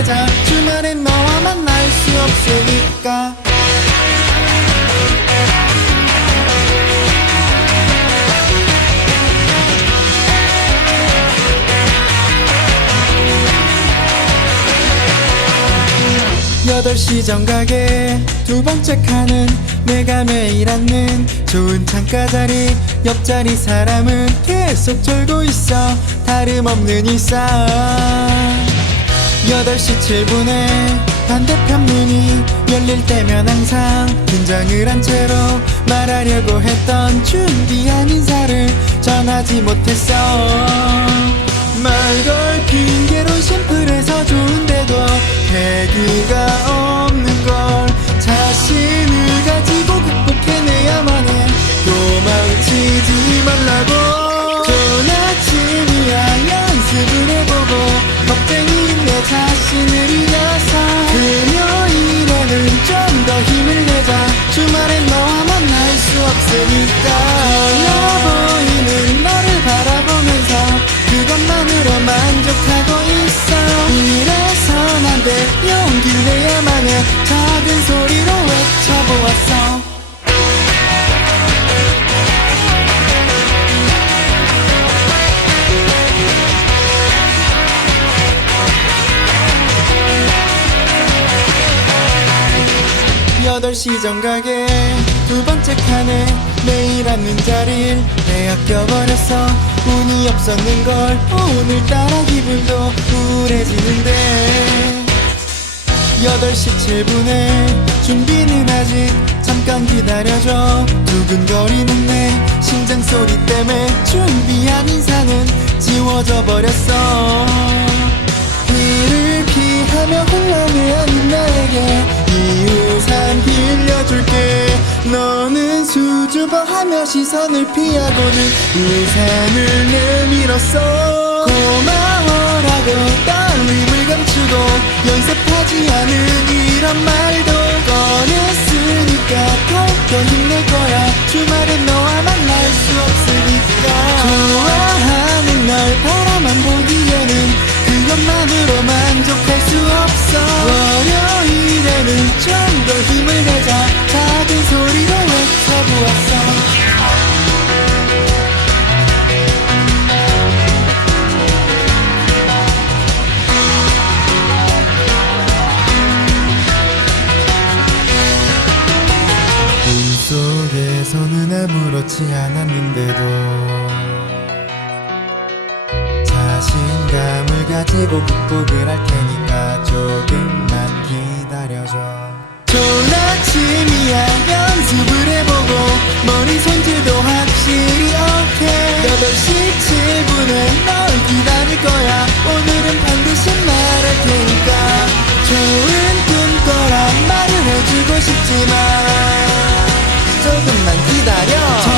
힘을 내자. 주말엔 너와 만날 수 없으니까. 여덟 시 정각에 두 번째 칸은 내가 매일 앉는 좋은 창가 자리. 옆자리 사람은 계속 졸고 있어. 다름없는 일상 8시 7분에 반대편 문이 열릴 때면 항상 긴장을 한 채로 말하려고 했던 준비한 인사를 전하지 못했어. 말 걸 핑계로 심플해서 좋은데도 패기가 여덟 시 정각에 두 번째 칸에 매일 앉는 자리를 빼앗겨버렸어 운이 없었는 걸 오늘따라 기분도 우울해지는데 8시 7분에 준비는 아직 잠깐 기다려줘. 두근거리는 내 심장 소리 때문에 준비한 인사는 지워져 버렸어. 이를 피하며 흘러내는 나 수줍어하며 시선을 피하고는 우산을 내밀었어. 고마워라고 떨림을 감추고 연습하지 않은 이런 말도 꺼냈으니까 더욱더 힘낼 거야. 주말엔 너와 만날 수 없으니까. 좋아하는 널 바라만 보기에는 그것만으로 만족할 수 없어. 월요일에는 좀 더 힘을 내자. 작은 소리로 외쳐보았어 아무렇지 않았는데도 자신감을 가지고 극복을 할 테니까 조금만 기다려줘. 좋은 아침이야 연습을 해보고 머리 손질도 확실히 오케이. 8시 7분에 널 기다릴 거야. 오늘은 반드시 말할 테니까 좋은 꿈 거란 말을 해주고 싶지만 조금만 기다려